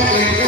Thank hey. you.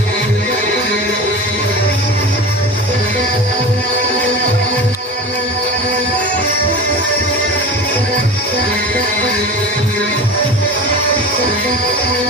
Thank you.